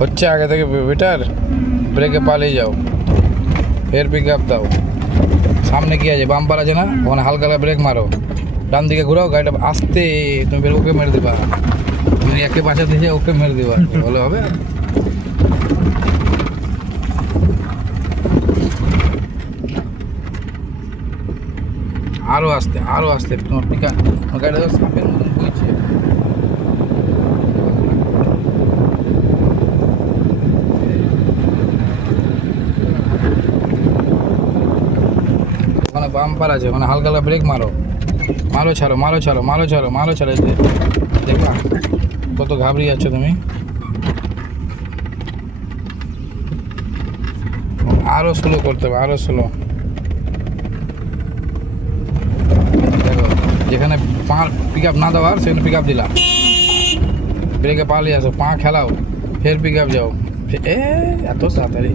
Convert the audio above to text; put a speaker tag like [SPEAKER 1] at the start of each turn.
[SPEAKER 1] হচ্ছে আগে থেকে বেটার ব্রেকে পালিয়ে যাও। ফের পিক আপ দাও। সামনে কি আছে? বাম্পার আছে না? ওখানে হালকা হালকা ব্রেক মারো। ডান দিকে ঘুরাও, গাড়িটা আসতে তুমি বের ওকে মেরে দিবা। তুমি একে পাশে দিয়ে ওকে মেরে দিবা। বলে হবে? আরও আসতে আরও আসতে। তোমার পিকা গাড়িটা সাপের ওখানে বাম্পার আছে, ওখানে হালকা হালকা ব্রেক মারো। মারো, ছাড়ো মারো ছাড়ো মারো ছাড়ো মারো, ছাড়ো দেখবা? কত ঘাবড়ি যাচ্ছ তুমি। আরও স্লো করতে হবে, আরও স্লো দেখো, যেখানে পা পিক আপ না দেওয়ার, সেখানে পিক আপ দিলাম ব্রেকে পালিয়ে আসো, পা খেলাও, ফের পিক আপ যাও। এ, এত তাড়াতাড়ি।